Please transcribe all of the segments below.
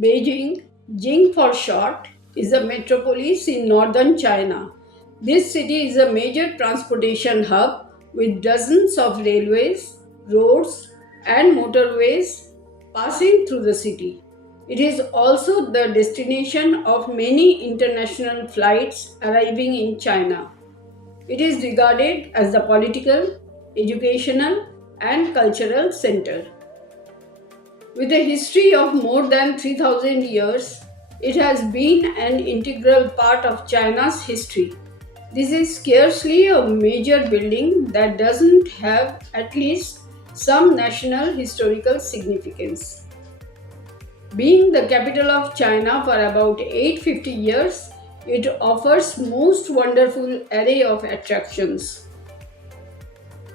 Beijing, Jing for short, is a metropolis in northern China. This city is a major transportation hub with dozens of railways, roads, and motorways passing through the city. It is also the destination of many international flights arriving in China. It is regarded as the political, educational, and cultural center. With a history of more than 3000 years, it has been an integral part of China's history. This is scarcely a major building that doesn't have at least some national historical significance. Being the capital of China for about 850 years, it offers most wonderful array of attractions.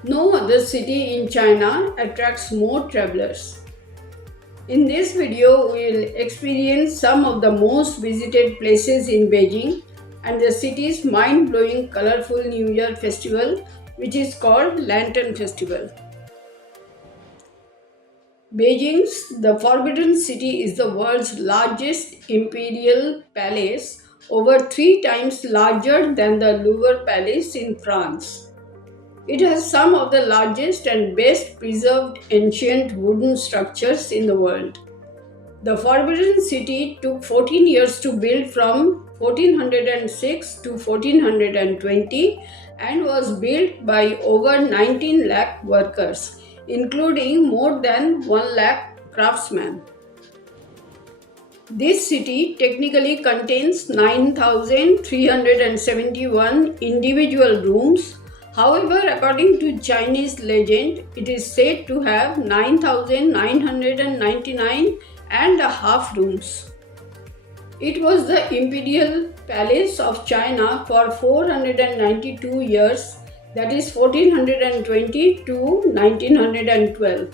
No other city in China attracts more travelers. In this video, we will experience some of the most visited places in Beijing and the city's mind-blowing colorful New Year festival, which is called Lantern Festival. Beijing's The Forbidden City is the world's largest imperial palace, over 3 times larger than the Louvre Palace in France. It has some of the largest and best preserved ancient wooden structures in the world. The Forbidden City took 14 years to build from 1406 to 1420 and was built by over 19 lakh workers, including more than 1 lakh craftsmen. This city technically contains 9,371 individual rooms. However, according to Chinese legend, it is said to have 9,999 and a half rooms. It was the imperial palace of China for 492 years, that is 1420 to 1912,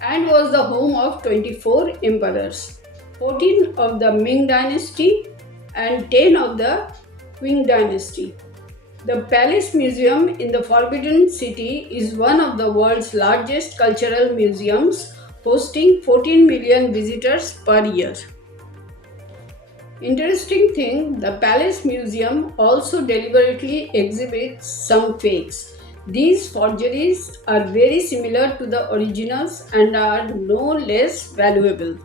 and was the home of 24 emperors, 14 of the Ming dynasty and 10 of the Qing dynasty. The Palace Museum in the Forbidden City is one of the world's largest cultural museums, hosting 14 million visitors per year. Interesting thing, the Palace Museum also deliberately exhibits some fakes. These forgeries are very similar to the originals and are no less valuable.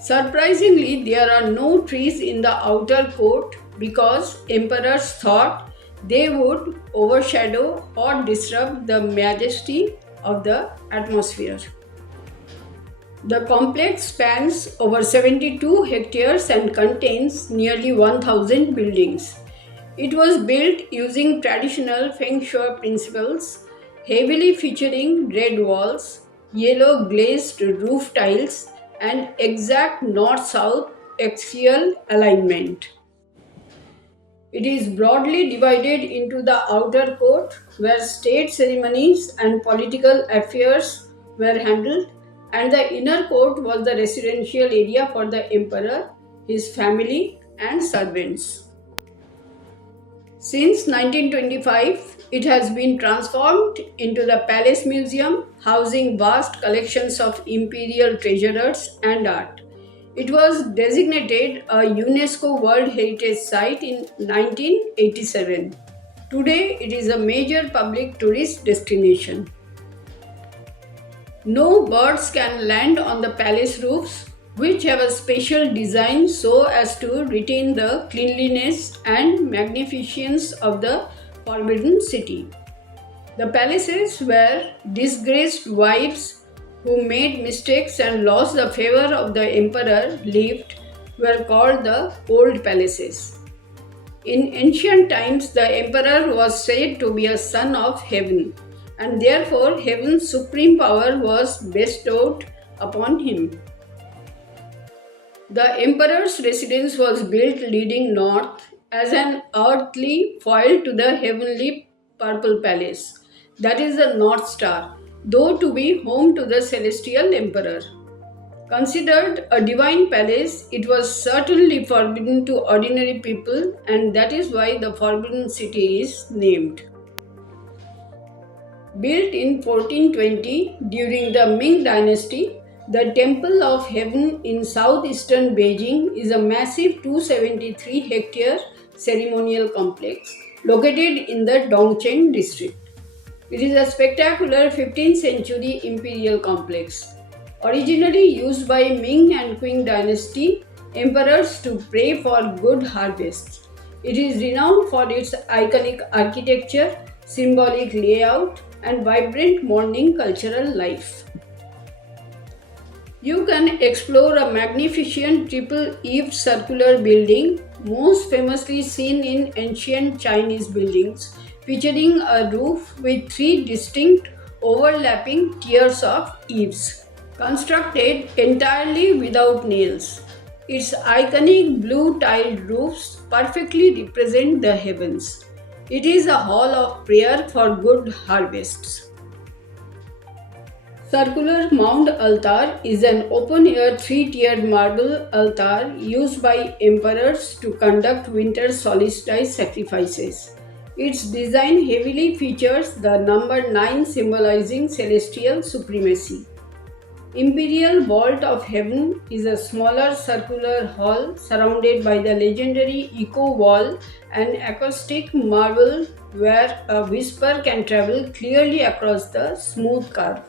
Surprisingly, there are no trees in the outer court because emperors thought they would overshadow or disrupt the majesty of the atmosphere. The complex spans over 72 hectares and contains nearly 1000 buildings. It was built using traditional Feng Shui principles, heavily featuring red walls, yellow glazed roof tiles, and exact north-south axial alignment. It is broadly divided into the outer court, where state ceremonies and political affairs were handled, and the inner court was the residential area for the emperor, his family, and servants. Since 1925, it has been transformed into the Palace Museum, housing vast collections of imperial treasures and art. It was designated a UNESCO World Heritage Site in 1987. Today, it is a major public tourist destination. No birds can land on the palace roofs, which have a special design so as to retain the cleanliness and magnificence of the Forbidden City. The palaces where disgraced wives who made mistakes and lost the favor of the emperor lived were called the old palaces. In ancient times, the emperor was said to be a son of heaven, and therefore heaven's supreme power was bestowed upon him. The emperor's residence was built leading north as an earthly foil to the heavenly purple palace, that is the North Star, though to be home to the celestial emperor. Considered a divine palace, it was certainly forbidden to ordinary people, and that is why the Forbidden City is named. Built in 1420 during the Ming dynasty, The Temple of Heaven in southeastern Beijing is a massive 273-hectare ceremonial complex located in the Dongcheng district. It is a spectacular 15th century imperial complex, originally used by Ming and Qing dynasty emperors to pray for good harvests. It is renowned for its iconic architecture, symbolic layout, and vibrant morning cultural life. You can explore a magnificent triple-eaved circular building, most famously seen in ancient Chinese buildings, featuring a roof with three distinct overlapping tiers of eaves, constructed entirely without nails. Its iconic blue tiled roofs perfectly represent the heavens. It is a hall of prayer for good harvests. Circular Mound Altar is an open-air three-tiered marble altar used by emperors to conduct winter solstice sacrifices. Its design heavily features the number 9 symbolizing celestial supremacy. Imperial Vault of Heaven is a smaller circular hall surrounded by the legendary Echo Wall, an acoustic marble where a whisper can travel clearly across the smooth curve.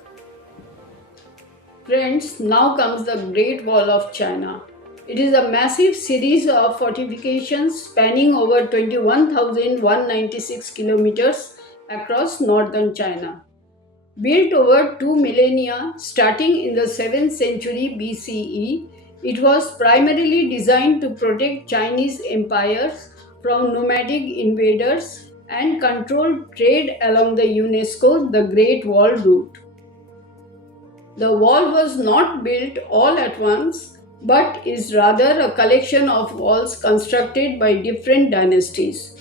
Friends, now comes the Great Wall of China. It is a massive series of fortifications spanning over 21,196 kilometers across northern China. Built over two millennia, starting in the 7th century BCE, it was primarily designed to protect Chinese empires from nomadic invaders and control trade along the UNESCO the Great Wall route. The wall was not built all at once, but is rather a collection of walls constructed by different dynasties.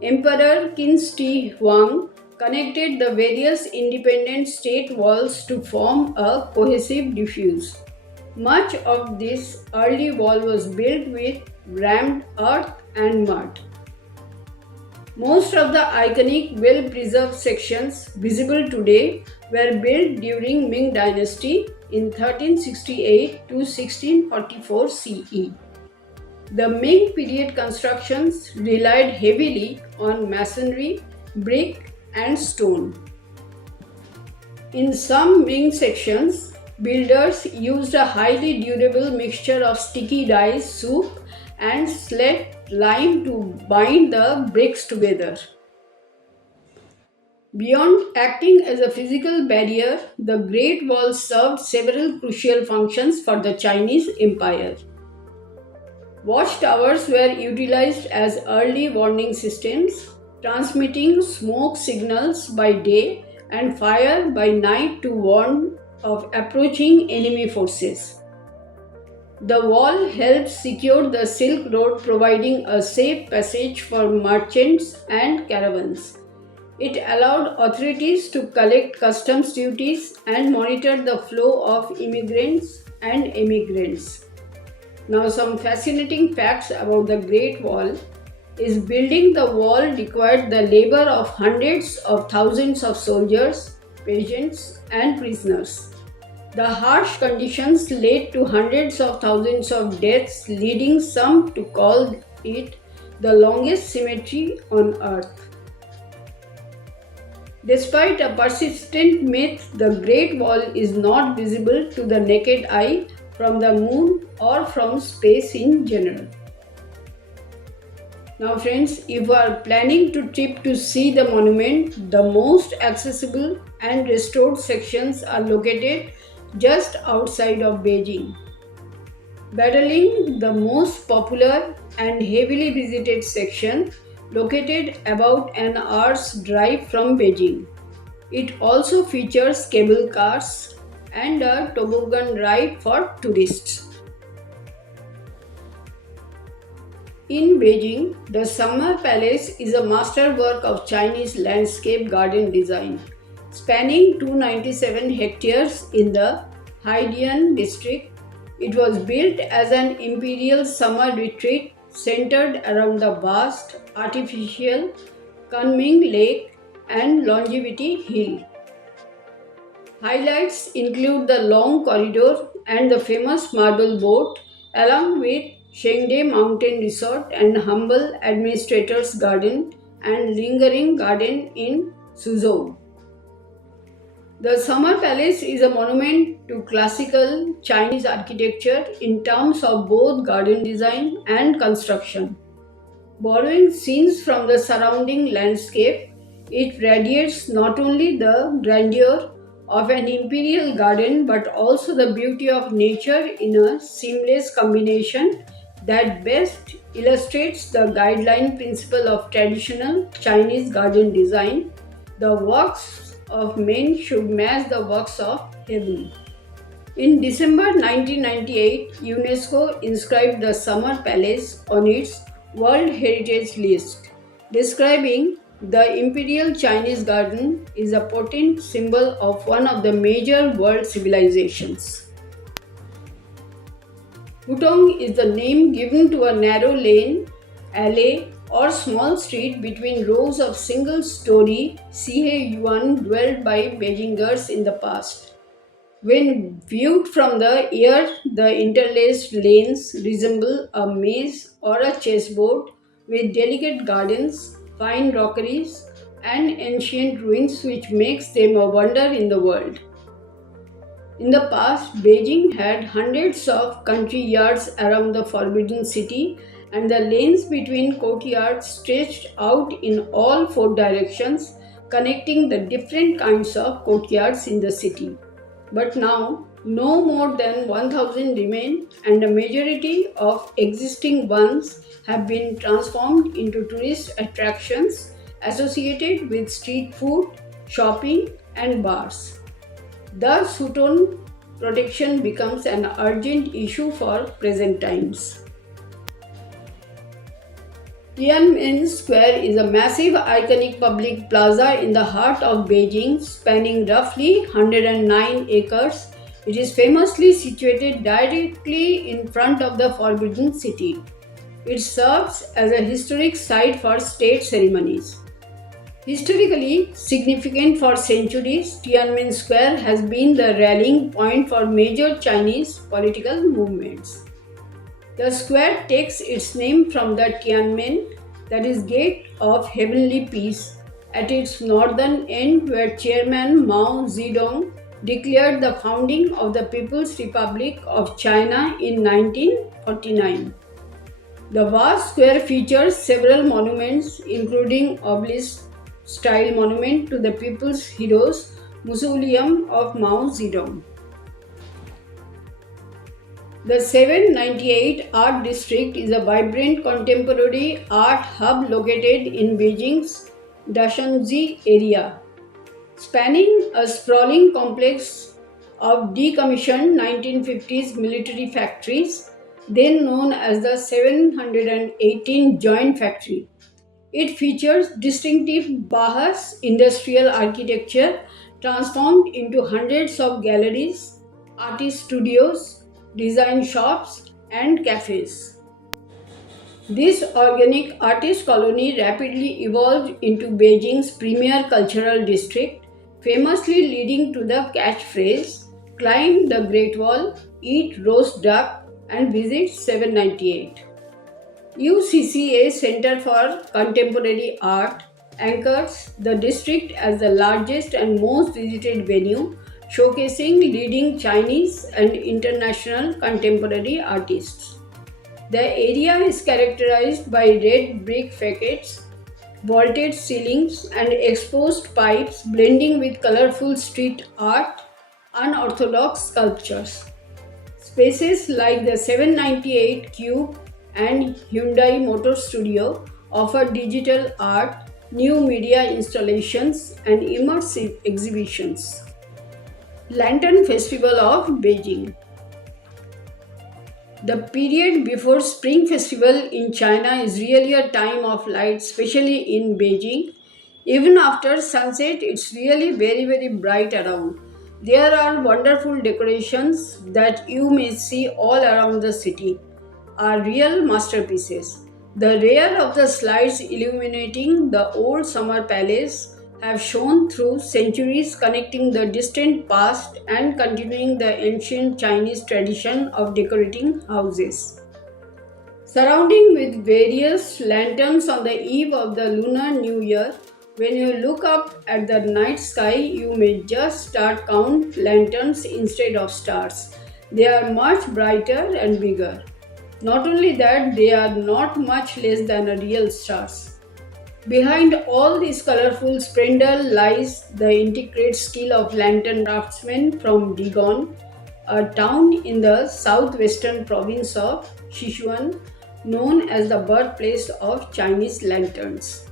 Emperor Qin Shi Huang connected the various independent state walls to form a cohesive diffuse. Much of this early wall was built with rammed earth and mud. Most of the iconic, well-preserved sections visible today were built during Ming Dynasty in 1368 to 1644 CE. The Ming period constructions relied heavily on masonry, brick, and stone. In some Ming sections, builders used a highly durable mixture of sticky dyes, soot, and slate lime to bind the bricks together. Beyond acting as a physical barrier, the Great Wall served several crucial functions for the Chinese Empire. Watchtowers were utilized as early warning systems, transmitting smoke signals by day and fire by night to warn of approaching enemy forces. The wall helped secure the Silk Road, providing a safe passage for merchants and caravans. It allowed authorities to collect customs duties and monitor the flow of immigrants and emigrants. Now, some fascinating facts about the Great Wall is building the wall required the labor of hundreds of thousands of soldiers, peasants, and prisoners. The harsh conditions led to hundreds of thousands of deaths, leading some to call it the longest cemetery on earth. Despite a persistent myth, the Great Wall is not visible to the naked eye from the moon or from space in general. Now friends, if you are planning to trip to see the monument, the most accessible and restored sections are located just outside of Beijing. Battling, the most popular and heavily visited section, located about an hour's drive from Beijing. It also features cable cars and a toboggan ride for tourists. In Beijing, the Summer Palace is a masterwork of Chinese landscape garden design, spanning 297 hectares in the Haidian district. It was built as an imperial summer retreat centered around the vast artificial Kunming Lake and Longevity Hill. Highlights include the long corridor and the famous marble boat, along with Shengde Mountain Resort and humble administrator's garden and lingering garden in Suzhou. The Summer Palace is a monument to classical Chinese architecture in terms of both garden design and construction. Borrowing scenes from the surrounding landscape, it radiates not only the grandeur of an imperial garden but also the beauty of nature in a seamless combination that best illustrates the guideline principle of traditional Chinese garden design. The works of men should match the works of heaven. In December 1998, UNESCO inscribed the Summer Palace on its World Heritage List, describing the Imperial Chinese Garden is a potent symbol of one of the major world civilizations. Hutong is the name given to a narrow lane, alley, or small street between rows of single-story CA Yuan dwelled by Beijingers in the past. When viewed from the air, the interlaced lanes resemble a maze or a chessboard with delicate gardens, fine rockeries, and ancient ruins, which makes them a wonder in the world. In the past, Beijing had hundreds of country yards around the Forbidden City, and the lanes between courtyards stretched out in all four directions, connecting the different kinds of courtyards in the city. But now, no more than 1000 remain, and a majority of existing ones have been transformed into tourist attractions associated with street food, shopping, and bars. Thus, Hutong protection becomes an urgent issue for present times. Tiananmen Square is a massive iconic public plaza in the heart of Beijing, spanning roughly 109 acres. It is famously situated directly in front of the Forbidden City. It serves as a historic site for state ceremonies. Historically significant for centuries, Tiananmen Square has been the rallying point for major Chinese political movements. The square takes its name from the Tiananmen, that is Gate of Heavenly Peace, at its northern end where Chairman Mao Zedong declared the founding of the People's Republic of China in 1949. The vast square features several monuments including obelisk-style monument to the People's Heroes, Mausoleum of Mao Zedong. The 798 Art District is a vibrant contemporary art hub located in Beijing's Dashengji area, spanning a sprawling complex of decommissioned 1950s military factories, then known as the 718 Joint Factory. It features distinctive Bahas industrial architecture transformed into hundreds of galleries, artist studios, design shops, and cafes. This organic artist colony rapidly evolved into Beijing's premier cultural district, famously leading to the catchphrase "Climb the Great Wall, eat roast duck, and visit 798." UCCA Center for Contemporary Art anchors the district as the largest and most visited venue, showcasing leading Chinese and international contemporary artists. The area is characterized by red brick facades, vaulted ceilings, and exposed pipes blending with colorful street art, unorthodox sculptures. Spaces like the 798 Cube and Hyundai Motor Studio offer digital art, new media installations, and immersive exhibitions. Lantern Festival of Beijing. The period before Spring Festival in China is really a time of light, especially in Beijing. Even after sunset, it's really very bright around. There are wonderful decorations that you may see all around the city, are real masterpieces. The rear of the slides illuminating the old summer palace have shone through centuries, connecting the distant past and continuing the ancient Chinese tradition of decorating houses. Surrounding with various lanterns on the eve of the Lunar New Year, when you look up at the night sky, you may just start count lanterns instead of stars. They are much brighter and bigger. Not only that, they are not much less than a real stars. Behind all this colorful splendor lies the intricate skill of lantern craftsmen from Digon, a town in the southwestern province of Sichuan, known as the birthplace of Chinese lanterns.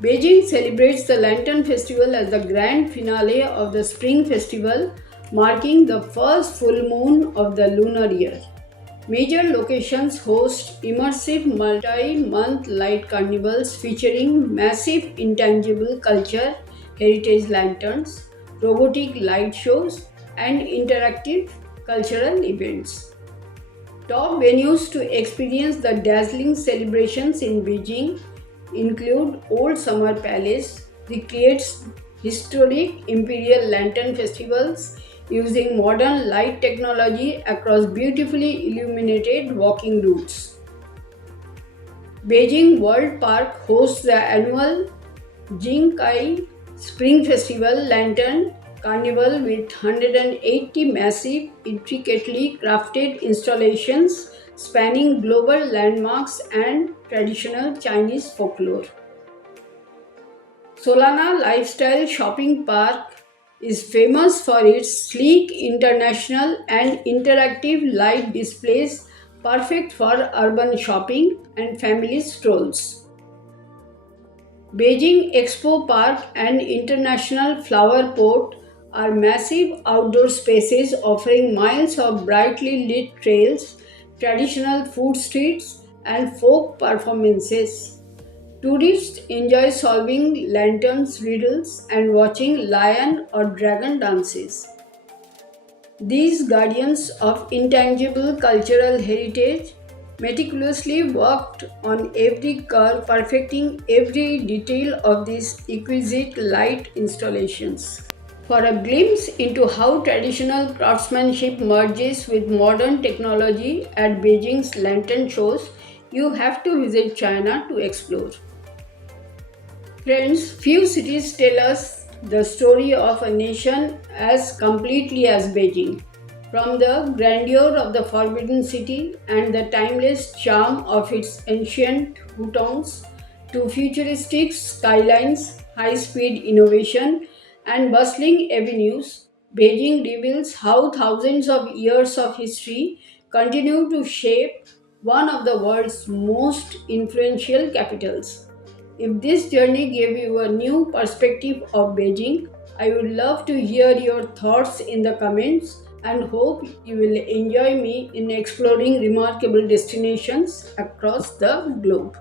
Beijing celebrates the Lantern Festival as the grand finale of the Spring Festival, marking the first full moon of the lunar year. Major locations host immersive multi-month light carnivals featuring massive intangible culture, heritage lanterns, robotic light shows, and interactive cultural events. Top venues to experience the dazzling celebrations in Beijing include Old Summer Palace, recreates historic Imperial Lantern festivals using modern light technology across beautifully illuminated walking routes. Beijing World Park hosts the annual Jingkai Spring Festival Lantern Carnival with 180 massive, intricately crafted installations spanning global landmarks and traditional Chinese folklore. Solana Lifestyle Shopping Park is famous for its sleek international and interactive light displays perfect for urban shopping and family strolls. Beijing Expo Park and International Flower Port are massive outdoor spaces offering miles of brightly lit trails, traditional food streets, and folk performances. Tourists enjoy solving lanterns riddles and watching lion or dragon dances. These guardians of intangible cultural heritage meticulously worked on every curve, perfecting every detail of these exquisite light installations. For a glimpse into how traditional craftsmanship merges with modern technology at Beijing's lantern shows, you have to visit China to explore. Friends, few cities tell us the story of a nation as completely as Beijing. From the grandeur of the Forbidden City and the timeless charm of its ancient hutongs to futuristic skylines, high speed innovation, and bustling avenues, Beijing reveals how thousands of years of history continue to shape one of the world's most influential capitals. If this journey gave you a new perspective of Beijing, I would love to hear your thoughts in the comments and hope you will enjoy me in exploring remarkable destinations across the globe.